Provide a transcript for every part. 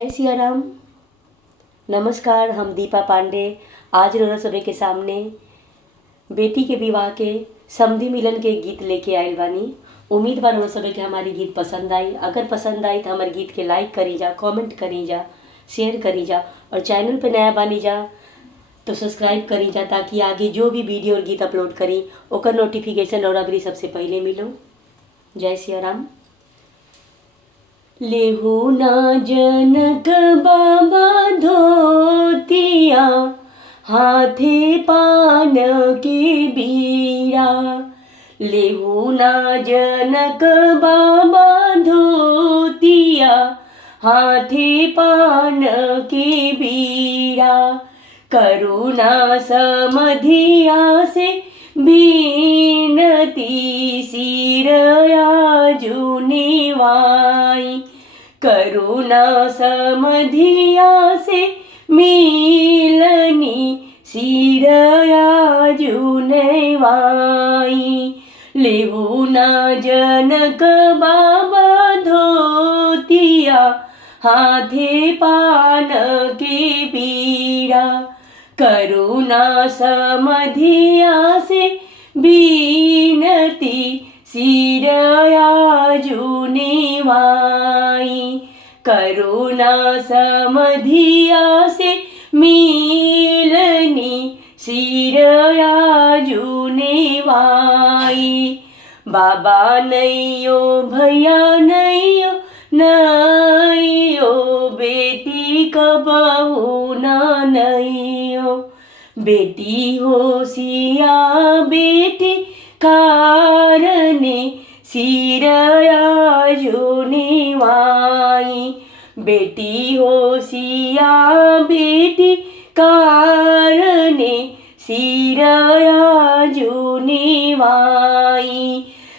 जय सिया राम। नमस्कार, हम दीपा पांडे आज रोना सभे के सामने बेटी के विवाह के समधि मिलन के गीत लेके आयल बानी। उम्मीद बा रोना सभे के हमारी गीत पसंद आई। अगर पसंद आई तो हमारे गीत के लाइक करी जा, कमेंट करी जा, शेयर करी जा और चैनल पे नया बानी जा तो सब्सक्राइब करी जा, ताकि आगे जो भी वीडियो और गीत अपलोड करी ओकर नोटिफिकेशन और अबरी सबसे पहले मिलो। जय सिया राम। लेहु ना जनक बाबा धोतिया, हाथे पान के बीड़ा। लेहु ना जनक बाबा धोतिया, हाथे पान के बीड़ा। करुणा समधिया से बीनती सिरया जुनिवाई। करुणा समधिया से मिलनी सिरया जुनिवाई। लेहु ना जनक बाबा धोतिया, हाथे पान के बीड़ा। करुणा समधिया से बीनती सिरया जुनिवाई। करुणा समधिया से मिलनी सिरया जुनिवाई। बाबा नैयो भैया नैयो नैयो, बेटी कबहू ना नैयो। बेटी हो सिया बेटी कारणे सिरया जुनिवाई। बेटी हो सिया बेटी कारणे सिरया जुनिवाई।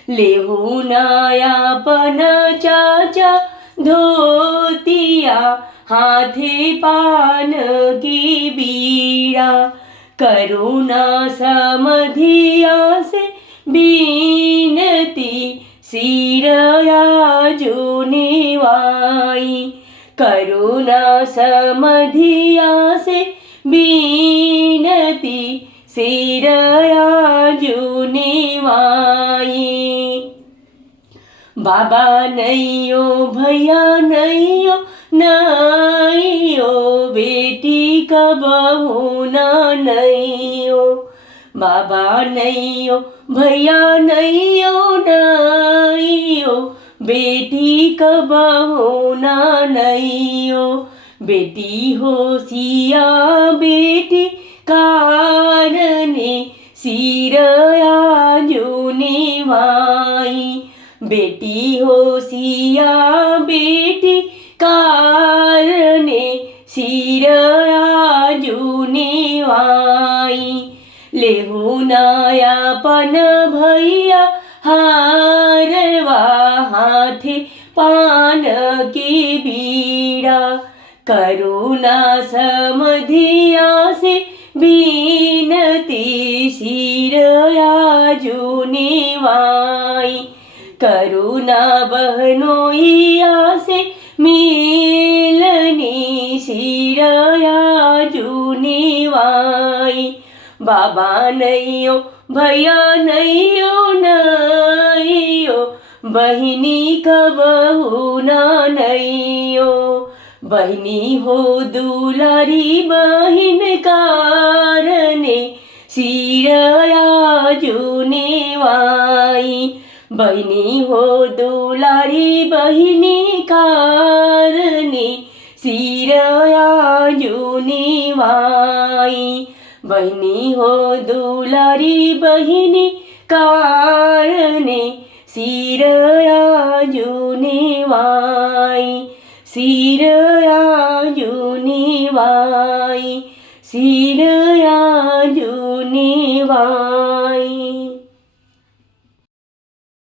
लेहु नायापन चाचा धोतिया, हाथे पान की बीड़ा। करुणा समधिया से बीनती सिरया जुनिवाई। करुणा समधिया से बीनती सिरया जुनिवाई। बाबा नैयो भैया नैयो नैयो, बेटी कबहू ना नैयो। बाबा नैयो भैया नैयो नैयो, बेटी कबहू ना नैयो। बेटी हो सिया बेटी कारणे सिरया जुनिवाई। बेटी हो सिया बेटी कारणे सिरया जुनिवाई। लेहु नायापन भैया हारवा, हाथे पान की बीड़ा। करुणा समधिया से बीनती सिरया जुनिवाई। करुणा बहनोइया से मिलनी सिरया जुनिवाई। बाबा नैयो भैया नैयो नैयो, बहिनी कबहू ना नैयो। बहिनी हो दुलारी बहिन कारणे सिरया जुनिवाई। बहिनी हो दुलारी बहिनी कारणे सिरया जुनिवाई। बहिनी हो दुलारी बहिनी कारणे सिरया जुनिवाई। सिरया जुनिवाई, सिरया जुनिवाई।